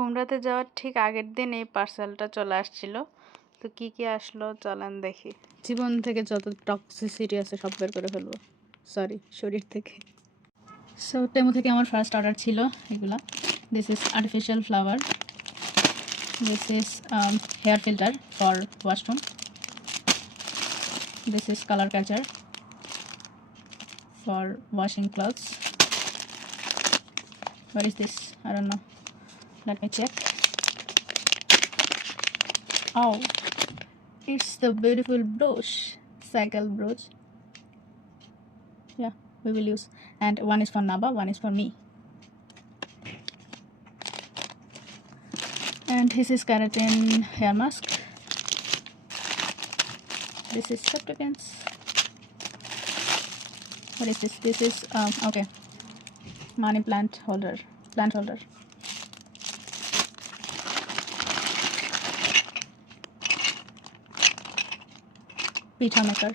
উমরাতে যাওয়ার ঠিক আগের দিন এই পার্সেলটা চলে আসছিল। তো কি আসলো চলেন দেখি। জীবন থেকে যত টক্সিসিটি আছে সব বের করে ফেলবো, সরি শরীর থেকে। সো টেমু থেকে আমার ফার্স্ট অর্ডার ছিল এগুলা। This is artificial flower, this is here filter for washroom, this is colour catcher for washing clothes. What is this? I don't know. Let me check. Oh, it's the beautiful brooch, cycle brooch. Yeah, we will use. And one is for Naba, one is for me. And this is keratin hair mask. This is supplicants. What is this? This is okay, money plant holder. Pitha maker.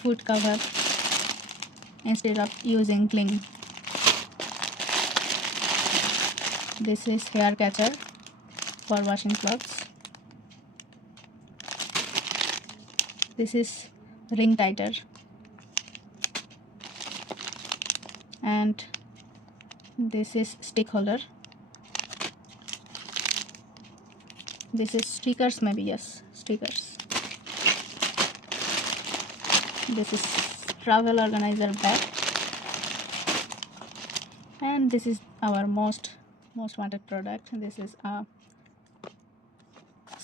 Food cover instead of using cling. This is hair catcher for washing clothes. This is ring tighter. And this is stick holder. This is stickers, maybe, yes, stickers. This is travel organizer bag. And this is our most wanted product. This is a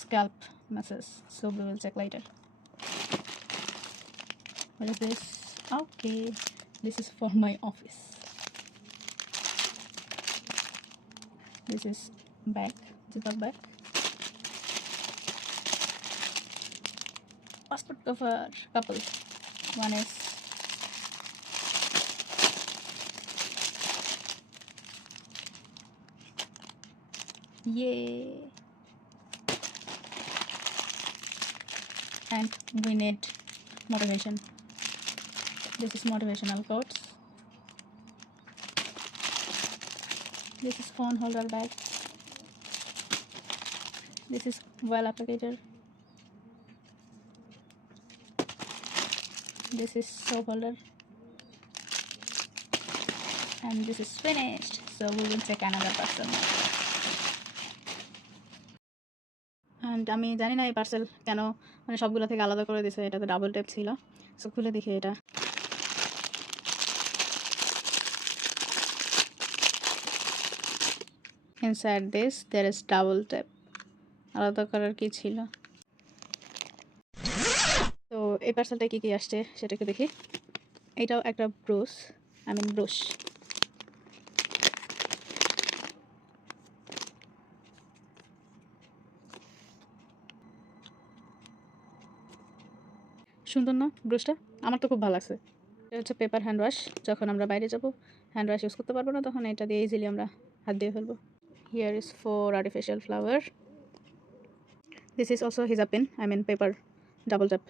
scalp massage, so we will check later. What is this? Okay, this is for my office. This is bag, zipper bag. Passport cover, couple. One is yay. And we need motivation. This is motivational quotes. This is phone holder bag. This is well applicator. This is soap holder. And this is finished. So we will check another parcel. And আমি জানি না এই পার্সেল কেন মানে সবগুলো থেকে আলাদা করে দিয়েছে, এটাতে ডাবল টেপ ছিল। সো খুলে দেখি এটা। Inside this there is double tape. আলাদা করার কি ছিল? তো এই পার্সেলটা কি আসছে সেটা একটু দেখি। এটাও একটা ব্রুশ, ব্রুশ। সুন্দর না ব্রুশটা? আমার তো খুব ভালো লাগছে। এটা হচ্ছে পেপার হ্যান্ড ওয়াশ। যখন আমরা বাইরে যাব হ্যান্ড ওয়াশ ইউজ করতে পারবো না, তখন এটা দিয়ে ইজিলি আমরা হাত দিয়ে ফেলবো। Here is for artificial flower. This is also hijab pin, paper double tap.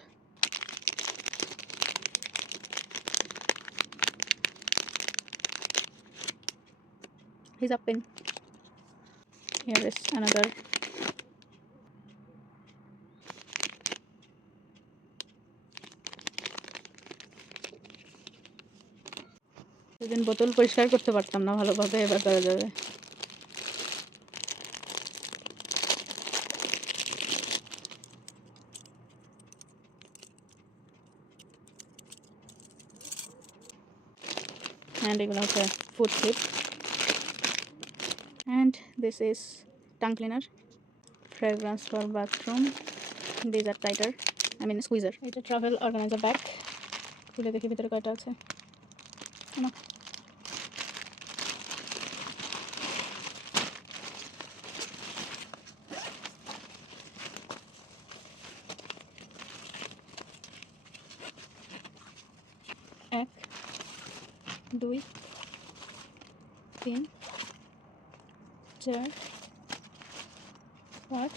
Hijab pin. Here is another. সেদিন বোতল পরিষ্কার করতে পারতাম না ভালোভাবে, এবার করা যাবে। And এগুলো হচ্ছে food clip. And this is tongue cleaner, fragrance for bathroom. These are tighter, squeezer. এটা travel organizer bag। খুলে দেখি ভিতরে কয়টা আছে। না, এক, দুই, তিন, চার, পাঁচ,